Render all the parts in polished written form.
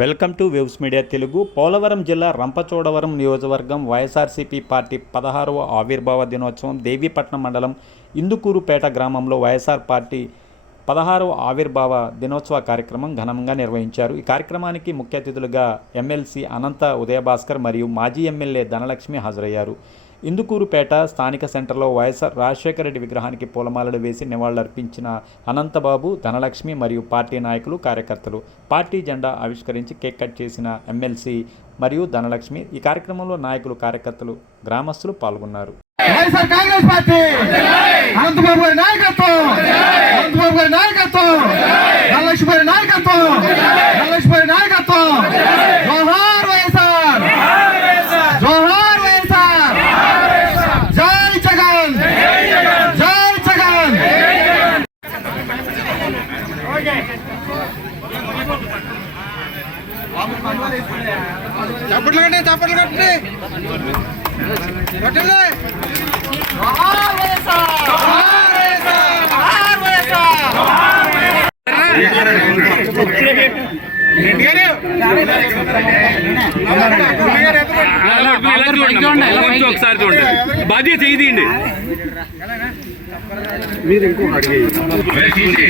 Welcome to waves media Telugu. Polavaram జిల్లా రంపచోడవరం నియోజకవర్గం YSRCP party 16వ ఆవిర్భావ దినోత్సవం దేవీపట్నం మండలం ఇందుకూరుపేట గ్రామంలో వైఎస్ఆర్ పార్టీ 16వ ఆవిర్భావ దినోత్సవ కార్యక్రమం ఘనంగా నిర్వహించారు. ఈ కార్యక్రమానికి ముఖ్య అతిథులుగా ఎమ్మెల్సీ అనంత ఉదయభాస్కర్ మరియు మాజీ ఎమ్మెల్యే ధనలక్ష్మి హాజరయ్యారు. ఇందుకూరుపేట స్థానిక సెంటర్లో వైఎస్ఆర్ రాజశేఖర రెడ్డి విగ్రహానికి పూలమాలలు వేసి నివాళులర్పించిన అనంతబాబు, ధనలక్ష్మి మరియు పార్టీ నాయకులు, కార్యకర్తలు పార్టీ జెండా ఆవిష్కరించి కేక్ కట్ చేసిన ఎమ్మెల్సీ మరియు ధనలక్ష్మి. ఈ కార్యక్రమంలో నాయకులు, కార్యకర్తలు, గ్రామస్తులు పాల్గొన్నారు. చప్పట్లు కట్టండి ఒకసారి చూడండి, బాధ్యత చేయండి. మీరు ఇంకొక అడిగి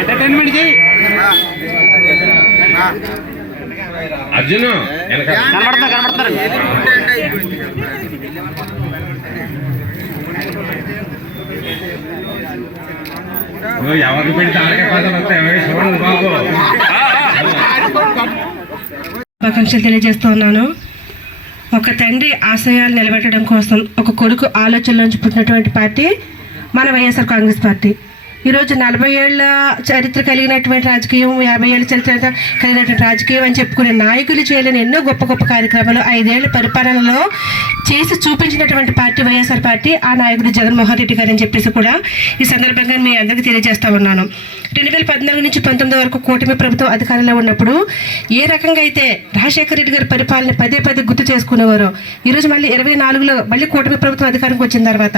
ఎంటర్టైన్మెంట్ అర్జున్ కనబడతారు. ఎవరికి పెడితే ఆకాంక్షలు తెలియజేస్తూ ఉన్నాను. ఒక తండ్రి ఆశయాలు నిలబెట్టడం కోసం ఒక కొడుకు ఆలోచనలోంచి పుట్టినటువంటి పార్టీ మన వైఎస్ఆర్ కాంగ్రెస్ పార్టీ. ఈరోజు 40 ఏళ్ల చరిత్ర కలిగినటువంటి రాజకీయం, 50 ఏళ్ల చరిత్ర కలిగినటువంటి రాజకీయం అని చెప్పుకునే నాయకులు చేయలేని ఎన్నో గొప్ప గొప్ప కార్యక్రమాలు 5 ఏళ్ల పరిపాలనలో చేసి చూపించినటువంటి పార్టీ వైఎస్ఆర్ పార్టీ. ఆ నాయకుడు జగన్మోహన్ రెడ్డి గారు అని చెప్పేసి కూడా ఈ సందర్భంగా మీ అందరికీ తెలియజేస్తా ఉన్నాను. 2014 నుంచి 19 వరకు కూటమి ప్రభుత్వం అధికారంలో ఉన్నప్పుడు ఏ రకంగా అయితే రాజశేఖర రెడ్డి గారి పరిపాలన పదే పదే గుర్తు చేసుకునేవారో, ఈరోజు మళ్ళీ 24లో మళ్ళీ కూటమి ప్రభుత్వం అధికారంకి వచ్చిన తర్వాత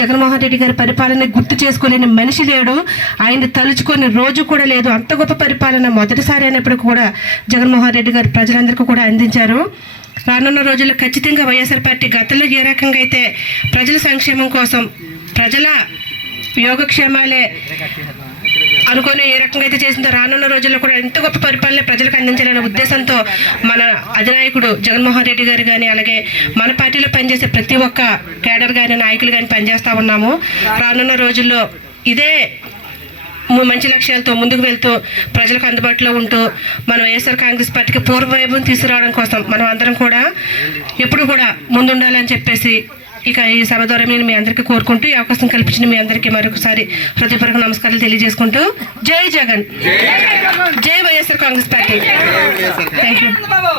జగన్మోహన్ రెడ్డి గారి పరిపాలన గుర్తు చేసుకోలేని మనిషి లేడు, ఆయన తలుచుకొని రోజు కూడా లేదు. అంత గొప్ప పరిపాలన మొదటిసారి అయినప్పుడు కూడా జగన్మోహన్ రెడ్డి గారు ప్రజలందరికీ కూడా అందించారు. రానున్న రోజుల్లో ఖచ్చితంగా వైఎస్ఆర్ పార్టీ గతంలో ఏ రకంగా అయితే ప్రజల సంక్షేమం కోసం, ప్రజల యోగక్షేమాలే అనుకొని ఏ రకంగా అయితే చేసిందో రానున్న రోజుల్లో కూడా ఎంత గొప్ప పరిపాలన ప్రజలకు అందించాలనే ఉద్దేశంతో మన అధినాయకుడు జగన్మోహన్ రెడ్డి గారు కానీ, అలాగే మన పార్టీలో పనిచేసే ప్రతి ఒక్క కేడర్ కానీ, నాయకులు కానీ పనిచేస్తూ ఉన్నాము. రానున్న రోజుల్లో ఇదే మంచి లక్ష్యాలతో ముందుకు వెళ్తూ ప్రజలకు అందుబాటులో ఉంటూ మన వైఎస్ఆర్ కాంగ్రెస్ పార్టీకి పూర్వవైభవం తీసుకురావడం కోసం మనం అందరం కూడా ఎప్పుడు కూడా ముందుండాలని చెప్పేసి ఇక ఈ సభ ద్వారా నేను మీ అందరికీ కోరుకుంటూ ఈ అవకాశం కల్పించిన మీ అందరికీ మరొకసారి హృదయపూర్వక నమస్కారాలు తెలియజేసుకుంటూ జై జగన్, జై YSR Congress party. Thank you.